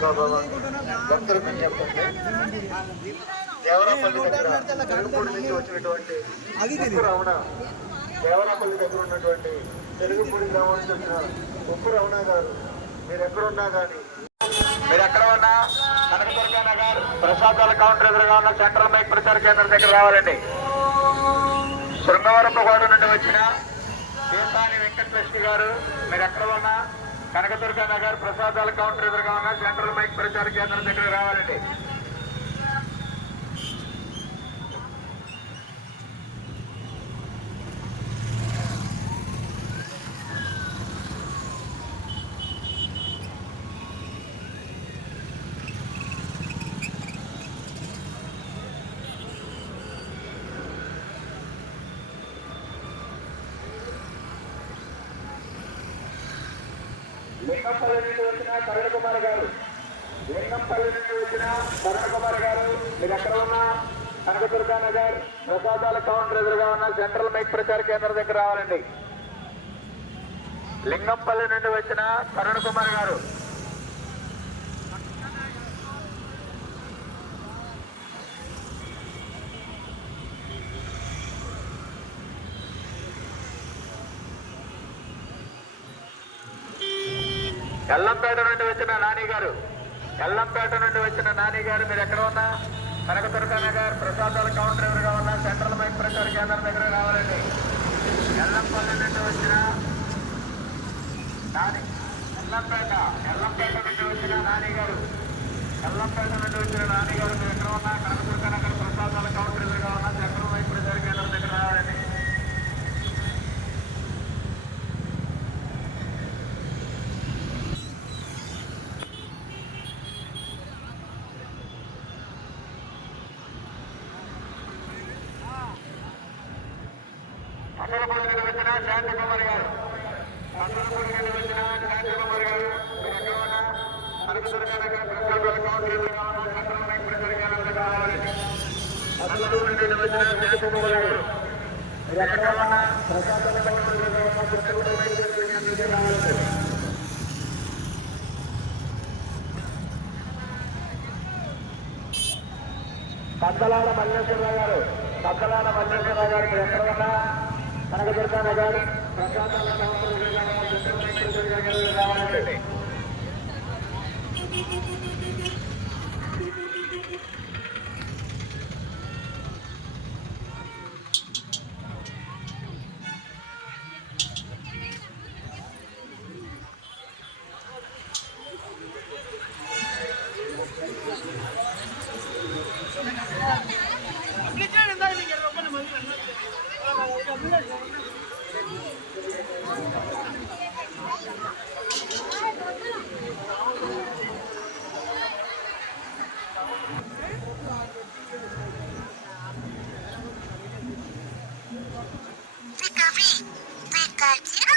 సుఖాభావం భక్తులకు చెప్పండి. దేవరాపల్లి దగ్గర తెలుగుపూడి నుంచి వచ్చినటువంటి ఉప్పు రమణ, దేవరాపల్లి దగ్గర ఉన్నటువంటి తెలుగుపూడి గ్రామం నుంచి వచ్చిన ఉప్పు రమణ గారు, మీరు ఎక్కడున్నా కానీ, మీరు ఎక్కడ ఉన్నా కనకదుర్గా నగర్ ప్రసాదాల కౌంటర్ ఎదురుగా ఉన్న సెంట్రల్ మైక్ ప్రచార కేంద్రం దగ్గర రావాలండి. శృంగవరపుగోడ నుండి వచ్చిన దేశాని వెంకటలక్ష్మి గారు, మీరు ఎక్కడ ఉన్నా కనకదుర్గా నగర్ ప్రసాదాల కౌంటర్ ఎదురుగా ఉన్న సెంట్రల్ మైక్ ప్రచార కేంద్రం దగ్గర రావాలండి. లింగంపల్లి నుండి వచ్చిన కరుణ్ కుమార్ గారు, లింగంపల్లి నుండి వచ్చిన కరుణ్ కుమార్ గారు, మీరు ఎక్కడ ఉన్నా కనకదుర్గా నగర్ ప్రసాదాల కౌంటర్ ఎదురుగా ఉన్న సెంట్రల్ మైక్ ప్రచార కేంద్రం దగ్గర రావాలండి. లింగంపల్లి నుండి వచ్చిన కరుణ్ కుమార్ గారు, ఎల్లంపేట నుండి వచ్చిన నాని గారు, ఎల్లంపేట నుండి వచ్చిన నాని గారు, మీరు ఎక్కడ ఉన్నా కనకదుర్గా నగర్ ప్రసాదాల కౌంటర్ ఎదురుగా ఉన్న సెంట్రల్ మైక్ ప్రచార కేంద్రం దగ్గర రావాలండి. ఎల్లంపల్లి నుండి వచ్చిన నాని, ఎల్లంపేట నుండి వచ్చిన నాని గారు, ఎల్లంపేట నుండి వచ్చిన నాని గారు, మీరు ఎక్కడ ఉన్నా కనకదుర్గా నగర్ ప్రసాదాల కౌంటర్ ఎదురుగా ఉన్న సెంట్రల్ మైక్ ప్రచార కేంద్రం దగ్గర రావాలండి. అసలపూడి నుండి వచ్చిన శాంతికుమార్ గారు, అసలపూడి నుండి వచ్చిన శాంతికుమార్ గారు, మీరు ఎక్కడ ఉన్నా కనకదుర్గా నగర్ ప్రసాదాల కౌంటర్ ఎదురుగా ఉన్న సెంట్రల్ మైక్ ప్రచార కేంద్రం దగ్గర రావాలండి. అసలపూడి నుండి వచ్చిన శాంతికుమార్ గారు, మీరు ఎక్కడ ఉన్నా ప్రసాదాల కౌంటర్ ఎదురుగా ఉన్న సెంట్రల్ మైక్ ప్రచార కేంద్రం దగ్గర రావాలండి. కద్దలాల మల్లేశ్వరరావు గారు, కద్దలాల మల్లేశ్వరరావు గారు, మీరు ఎక్కడ ఉన్నా కనకదుర్గా నగర్ ప్రసాదాల కౌంటర్ ఎదురుగా ఉన్న సెంట్రల్ మైక్ ప్రచార కేంద్రం దగ్గర రావాలండి. Прикажи.